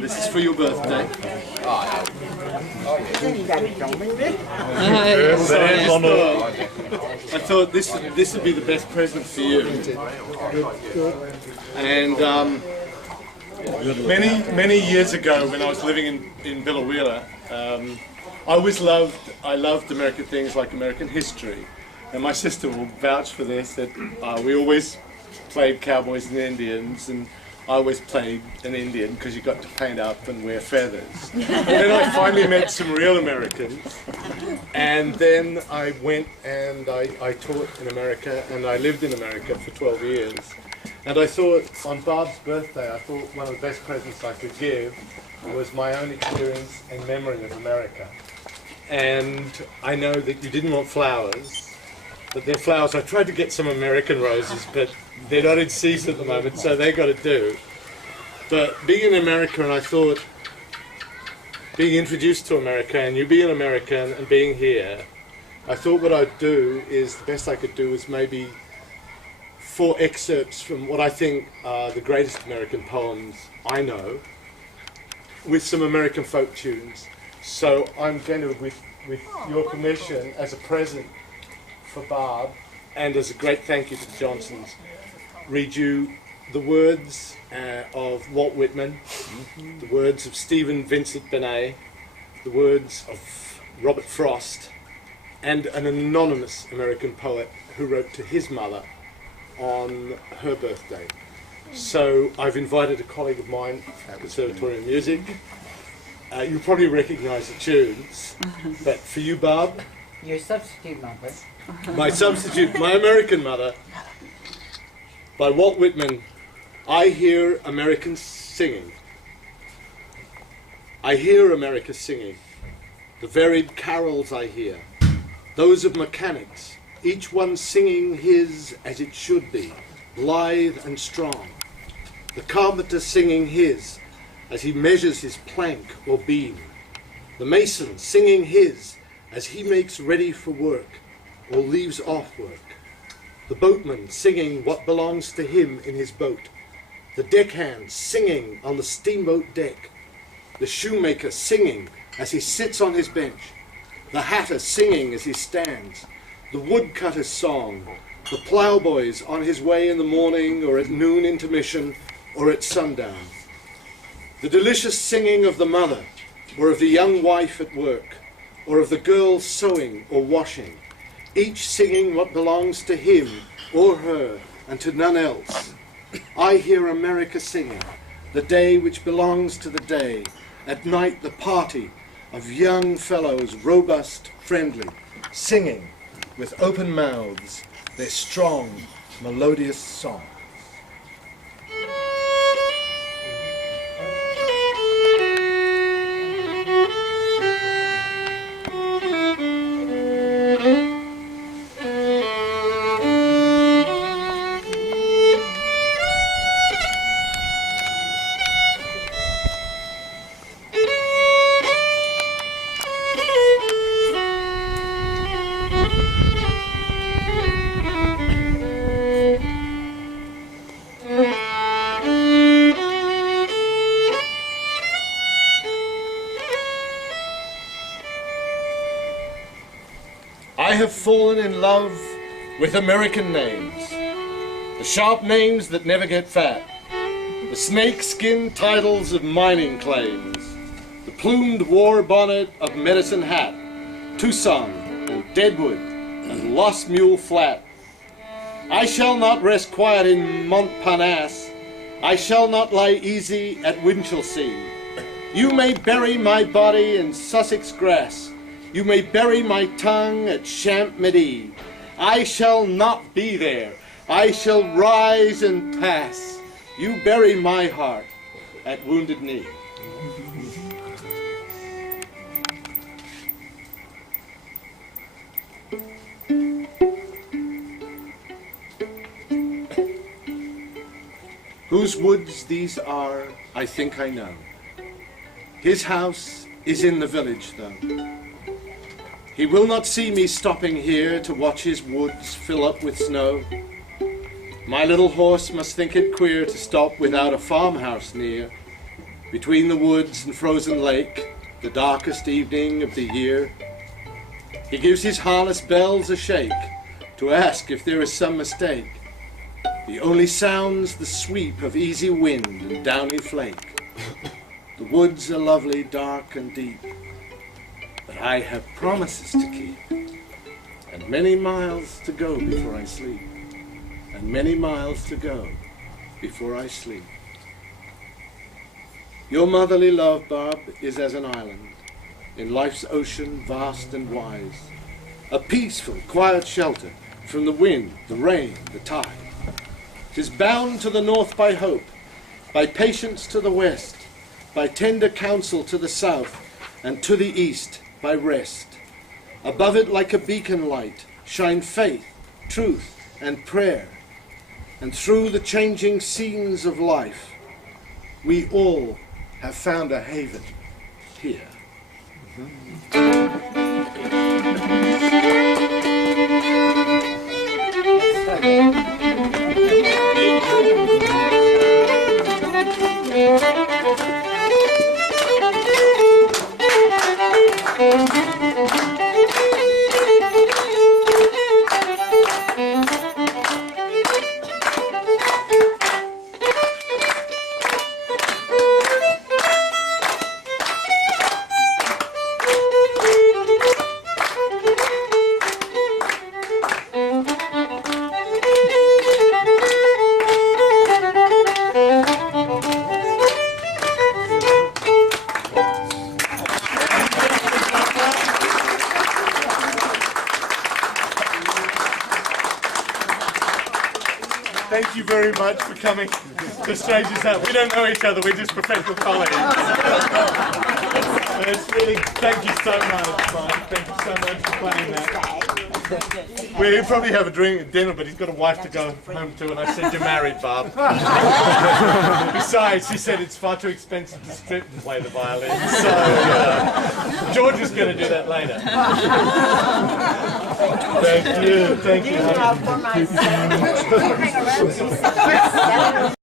This is for your birthday. I thought this would be the best present for you. And many years ago, when I was living in Biloela, I loved American things like American history. And my sister will vouch for this, that we always played cowboys and Indians, and I always played an Indian because you got to paint up and wear feathers. And then I finally met some real Americans, and then I went and I taught in America, and I lived in America for 12 years. And I thought, on Barb's birthday, I thought one of the best presents I could give was my own experience and memory of America. And I know that you didn't want flowers, but they're flowers. I tried to get some American roses, but they're not in season at the moment, so they got to do. But being in America, and I thought, being introduced to America, and you being an American and being here, I thought what I'd do is, the best I could do is maybe 4 excerpts from what I think are the greatest American poems I know, with some American folk tunes. So I'm going to, with your permission, as a present for Barb, and as a great thank you to the Johnsons, read you the words of Walt Whitman, the words of Stephen Vincent Benet, the words of Robert Frost, and an anonymous American poet who wrote to his mother on her birthday. So I've invited a colleague of mine at Conservatory of Music. You'll probably recognise the tunes, but for you, Barb, your substitute mother. My substitute, my American mother, by Walt Whitman. I hear Americans singing. I hear America singing. The varied carols I hear, those of mechanics, each one singing his as it should be, blithe and strong. The carpenter singing his as he measures his plank or beam. The mason singing his as he makes ready for work or leaves off work. The boatman singing what belongs to him in his boat. The deckhand singing on the steamboat deck. The shoemaker singing as he sits on his bench. The hatter singing as he stands. The woodcutter's song. The ploughboy's on his way in the morning or at noon intermission or at sundown. The delicious singing of the mother or of the young wife at work or of the girl sewing or washing, each singing what belongs to him or her and to none else. I hear America singing, the day which belongs to the day, at night the party of young fellows, robust, friendly, singing with open mouths their strong, melodious song. I have fallen in love with American names, the sharp names that never get fat, the snake-skin titles of mining claims, the plumed war bonnet of Medicine Hat, Tucson and Deadwood and Lost Mule Flat. I shall not rest quiet in Montparnasse, I shall not lie easy at Winchelsea. You may bury my body in Sussex grass, you may bury my tongue at Champmedy. I shall not be there. I shall rise and pass. You bury my heart at Wounded Knee. Whose woods these are, I think I know. His house is in the village, though. He will not see me stopping here to watch his woods fill up with snow. My little horse must think it queer to stop without a farmhouse near. between the woods and frozen lake, the darkest evening of the year. He gives his harness bells a shake to ask if there is some mistake. The only sound's the sweep of easy wind and downy flake. The woods are lovely, dark and deep, but I have promises to keep, and many miles to go before I sleep, and many miles to go before I sleep. Your motherly love, Bob, is as an island in life's ocean vast and wise, a peaceful, quiet shelter from the wind, the rain, the tide. 'Tis bound to the north by hope, by patience to the west, by tender counsel to the south, and to the east by rest. Above it like a beacon light shine faith, truth, and prayer. And through the changing scenes of life, we all have found a haven here. Thank you very much for coming to Strangers House. We don't know each other, we're just professional colleagues. It's really, thank you so much, Mike. Thank you so much for playing that. We'll probably have a drink at dinner, but he's got a wife to go home to, and I said, you're married, Bob. Besides, she said it's far too expensive to strip and play the violin, so George is going to do that later. Thank you. Thank you. For my son.